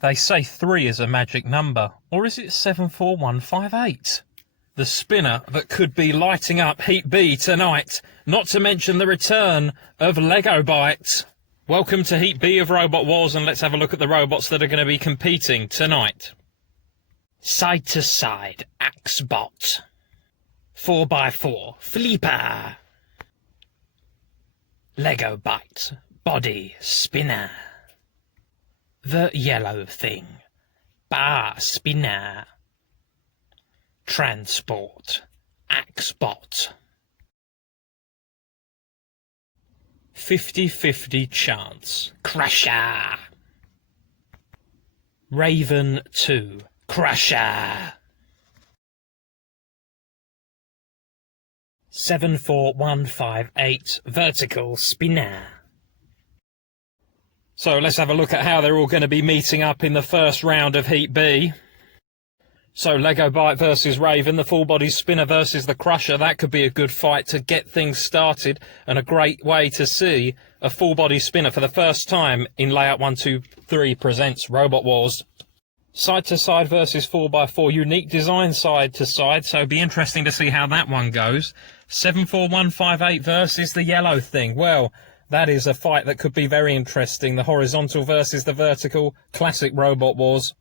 They say 3 is a magic number, or is it 74158? The spinner that could be lighting up Heat B tonight, not to mention the return of Lego Bytes. Welcome to Heat B of Robot Wars, and let's have a look at the robots that are going to be competing tonight. Side to side, Axbot. 4x4, Flipper. Lego Bytes, Body Spinner. The Yellow Thing, Bar Spinner. Transport, Axbot. 50-50 chance, Crusher. Raven 2, Crusher. 74158 vertical spinner. So let's have a look at how they're all going to be meeting up in the first round of Heat B. So Lego Byte versus Raven, the full body spinner versus the Crusher. That could be a good fight to get things started, and a great way to see a full body spinner for the first time in Layout 123 presents Robot Wars. Side to side versus 4x4, unique design side to side, so it'd be interesting to see how that one goes. 74158 versus the Yellow Thing. Well, that is a fight that could be very interesting. The horizontal versus the vertical, classic Robot Wars.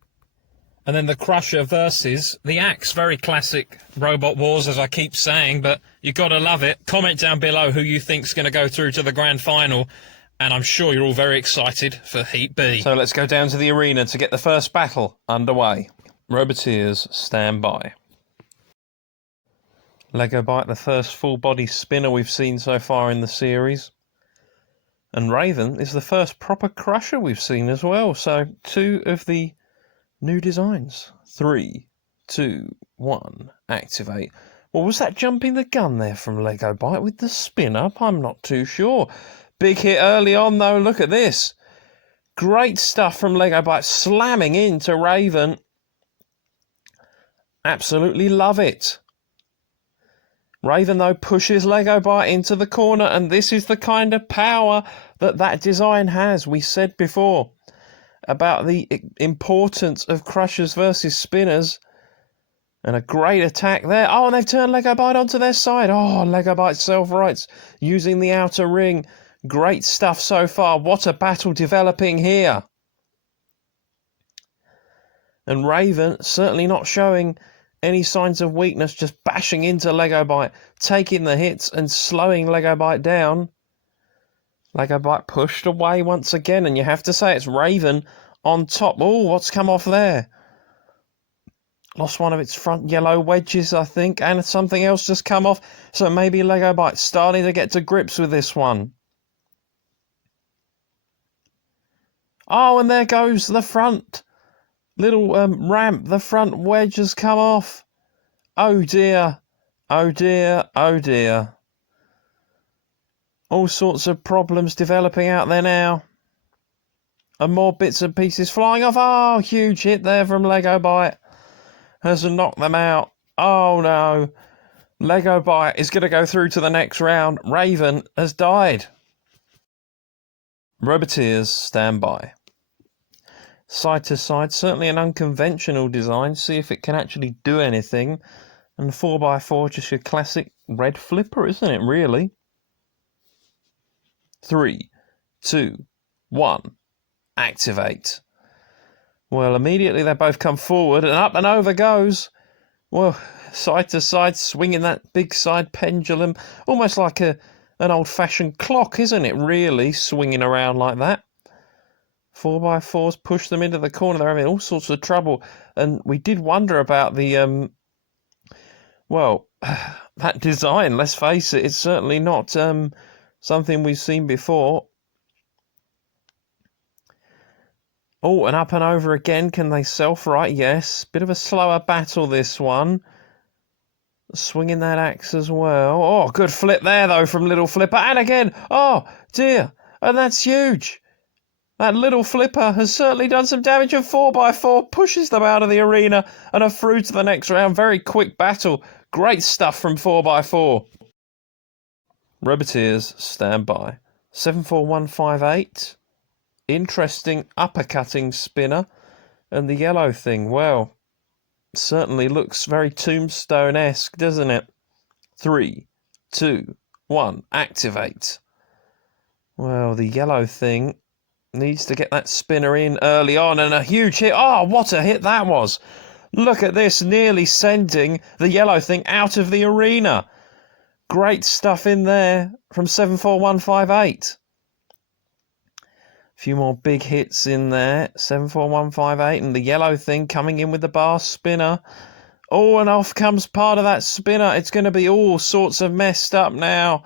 And then the Crusher versus the Axe, very classic Robot Wars, as I keep saying, but you've got to love it. Comment down below who you think's going to go through to the grand final, and I'm sure you're all very excited for Heat B. So let's go down to the arena to get the first battle underway. Roboteers, stand by. Lego Byte, the first full-body spinner we've seen so far in the series. And Raven is the first proper Crusher we've seen as well, so 2 of the new designs. 3, 2, 1, activate. Well, was that jumping the gun there from Lego Byte with the spin up? I'm not too sure. Big hit early on though, look at this. Great stuff from Lego Byte, slamming into Raven. Absolutely love it. Raven though pushes Lego Byte into the corner, and this is the kind of power that design has. We said before about the importance of Crushers versus Spinners. And a great attack there. Oh, and they've turned Lego Byte onto their side. Oh, Lego Byte self-rights using the outer ring. Great stuff so far. What a battle developing here. And Raven certainly not showing any signs of weakness, just bashing into Lego Byte, taking the hits and slowing Lego Byte down. Lego Byte pushed away once again, and you have to say it's Raven on top. Oh, what's come off there? Lost one of its front yellow wedges, I think, and something else just come off. So maybe Lego Byte starting to get to grips with this one. Oh, and there goes the front little ramp. The front wedge has come off. Oh dear. Oh dear. Oh dear. All sorts of problems developing out there now. And more bits and pieces flying off. Oh, huge hit there from Lego Byte. Has knocked them out. Oh no. Lego Byte is going to go through to the next round. Raven has died. Roboteers, stand by. Side to side, certainly an unconventional design. See if it can actually do anything. And 4x4, just your classic red flipper, isn't it, really? 3, 2, 1, activate. Well, immediately they both come forward, and up and over goes. Well, side to side, swinging that big side pendulum, almost like an old-fashioned clock, isn't it, really, swinging around like that. 4x4s push them into the corner. They're having all sorts of trouble, and we did wonder about the, well, that design, let's face it, it's certainly not something we've seen before. Oh, and up and over again. Can they self-right? Yes. Bit of a slower battle, this one. Swinging that axe as well. Oh, good flip there, though, from Little Flipper. And again. Oh, dear. And that's huge. That Little Flipper has certainly done some damage, and 4x4 pushes them out of the arena and are through to the next round. Very quick battle. Great stuff from 4x4. Roboteers, stand by. 74158. Interesting uppercutting spinner. And the yellow thing, well, certainly looks very Tombstone-esque, doesn't it? 3, 2, 1, activate. Well, the yellow thing needs to get that spinner in early on, and a huge hit. Oh, what a hit that was. Look at this, nearly sending the yellow thing out of the arena. Great stuff in there from 74158. A few more big hits in there. 74158, and the yellow thing coming in with the bar spinner. Oh, and off comes part of that spinner. It's going to be all sorts of messed up now.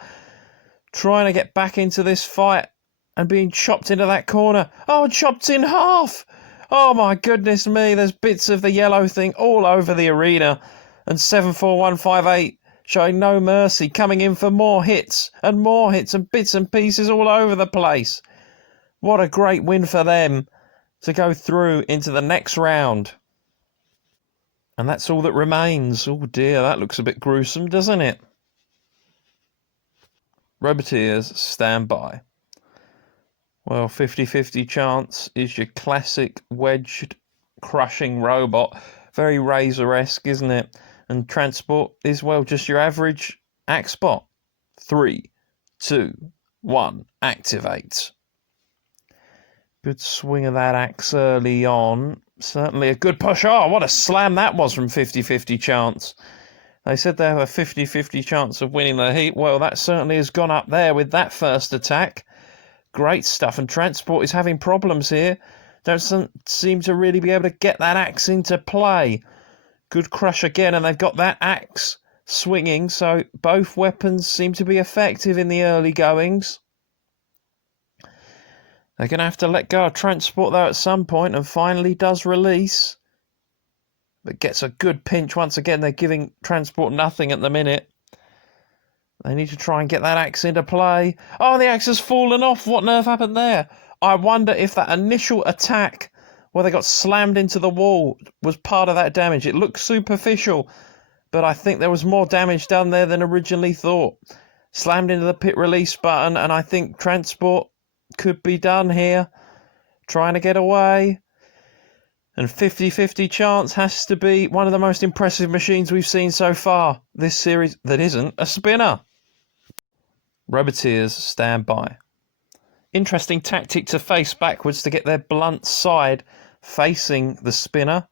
Trying to get back into this fight and being chopped into that corner. Oh, chopped in half. Oh, my goodness me. There's bits of the yellow thing all over the arena. And 74158 showing no mercy, coming in for more hits and bits and pieces all over the place. What a great win for them to go through into the next round. And that's all that remains. Oh dear, that looks a bit gruesome, doesn't it? Roboteers, stand by. Well, 50-50 chance is your classic wedged crushing robot. Very Razor-esque, isn't it? And transport is, well, just your average Axbot. 3, 2, 1, activate. Good swing of that axe early on. Certainly a good push. Oh, what a slam that was from 50-50 chance. They said they have a 50-50 chance of winning the heat. Well, that certainly has gone up there with that first attack. Great stuff. And Transport is having problems here. Don't seem to really be able to get that axe into play. Good crush again, and they've got that axe swinging. So both weapons seem to be effective in the early goings. They're going to have to let go of Transport, though, at some point, and finally does release. But gets a good pinch once again. They're giving Transport nothing at the minute. They need to try and get that axe into play. Oh, the axe has fallen off. What on earth happened there? I wonder if that initial attack where they got slammed into the wall was part of that damage. It looks superficial, but I think there was more damage done there than originally thought. Slammed into the pit release button, and I think Transport could be done here. Trying to get away. And 50-50 chance has to be one of the most impressive machines we've seen so far this series that isn't a spinner. Roboteers, stand by. Interesting tactic to face backwards to get their blunt side facing the spinner.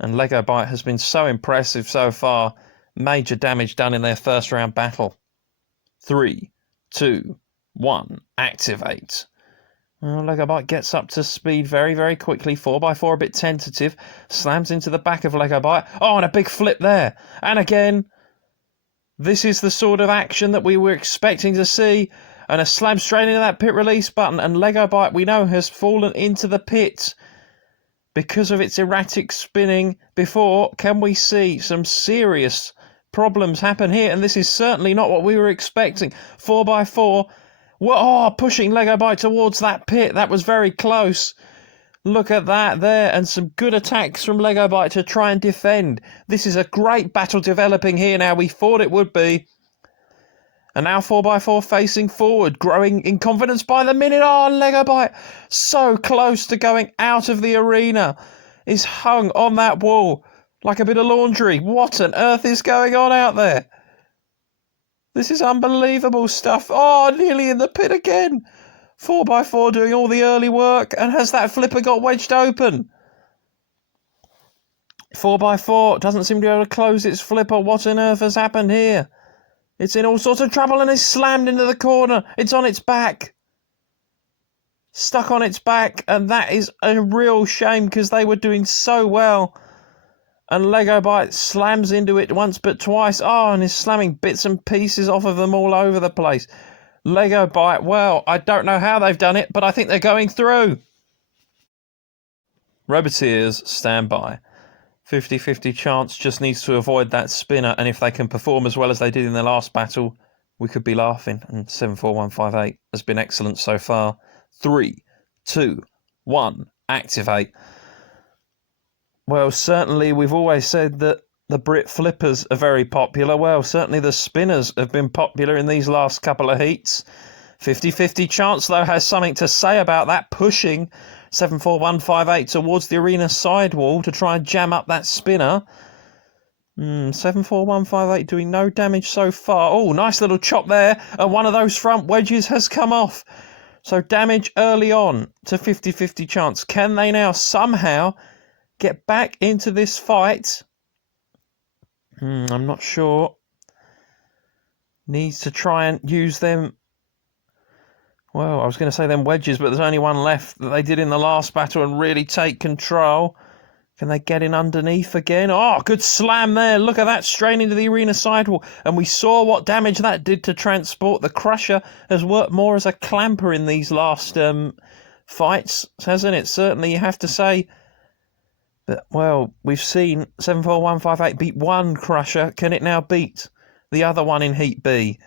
And Lego Bite has been so impressive so far. Major damage done in their first round battle. 3, 2, 1, activate. Lego Bite gets up to speed very, very quickly. 4x4 a bit tentative. Slams into the back of Lego Bite. Oh, and a big flip there. And again, this is the sort of action that we were expecting to see. And a slam straight into that pit release button. And Lego Bite, we know, has fallen into the pit because of its erratic spinning before. Can we see some serious problems happen here? And this is certainly not what we were expecting. 4x4. Oh, pushing Lego Bite towards that pit. That was very close. Look at that there. And some good attacks from Lego Bite to try and defend. This is a great battle developing here now. We thought it would be. And now 4x4 facing forward. Growing in confidence by the minute. Oh, Lego Bite so close to going out of the arena. Is hung on that wall like a bit of laundry. What on earth is going on out there? This is unbelievable stuff. Oh, nearly in the pit again. 4x4 doing all the early work. And has that flipper got wedged open? 4x4 doesn't seem to be able to close its flipper. What on earth has happened here? It's in all sorts of trouble and is slammed into the corner. It's on its back. Stuck on its back. And that is a real shame because they were doing so well. And Lego Bite slams into it once but twice. Oh, and is slamming bits and pieces off of them all over the place. Lego Bite, well, I don't know how they've done it, but I think they're going through. Roboteers, stand by. 50-50 chance just needs to avoid that spinner, and if they can perform as well as they did in their last battle, we could be laughing. And 74158 has been excellent so far. 3, 2, 1, activate. Well, certainly we've always said that the Brit flippers are very popular. Well, certainly the spinners have been popular in these last couple of heats. 50-50 chance, though, has something to say about that, pushing 74158 towards the arena sidewall to try and jam up that spinner. 74158 doing no damage so far. Oh, nice little chop there. And one of those front wedges has come off. So damage early on to 50-50 chance. Can they now somehow get back into this fight? I'm not sure. Needs to try and use them. Well, I was going to say them wedges, but there's only one left that they did in the last battle and really take control. Can they get in underneath again? Oh, good slam there. Look at that, straight into the arena sidewall. And we saw what damage that did to Transport. The Crusher has worked more as a clamper in these last fights, hasn't it? Certainly, you have to say that, well, we've seen 74158 beat one Crusher. Can it now beat the other one in Heat B?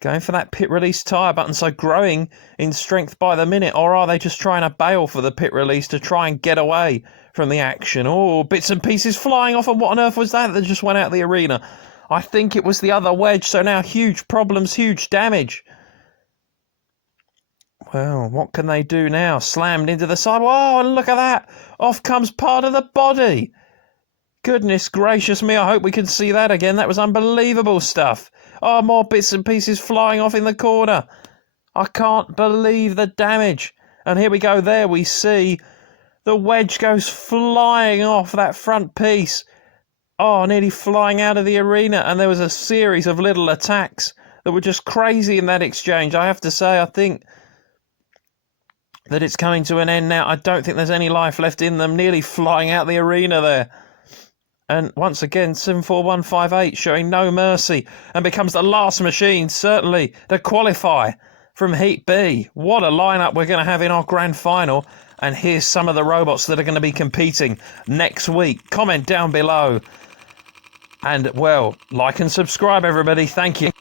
Going for that pit release tyre button, so growing in strength by the minute, or are they just trying to bail for the pit release to try and get away from the action? Oh, bits and pieces flying off, and what on earth was that just went out of the arena? I think it was the other wedge, so now huge problems, huge damage. Well, what can they do now? Slammed into the side. Oh, and look at that. Off comes part of the body. Goodness gracious me, I hope we can see that again. That was unbelievable stuff. Oh, more bits and pieces flying off in the corner. I can't believe the damage. And here we go. There we see the wedge goes flying off that front piece. Oh, nearly flying out of the arena. And there was a series of little attacks that were just crazy in that exchange. I have to say, I think that it's coming to an end now. I don't think there's any life left in them. Nearly flying out the arena there. And once again, 74158 showing no mercy and becomes the last machine, certainly, to qualify from Heat B. What a lineup we're going to have in our grand final. And here's some of the robots that are going to be competing next week. Comment down below. And, well, like and subscribe, everybody. Thank you.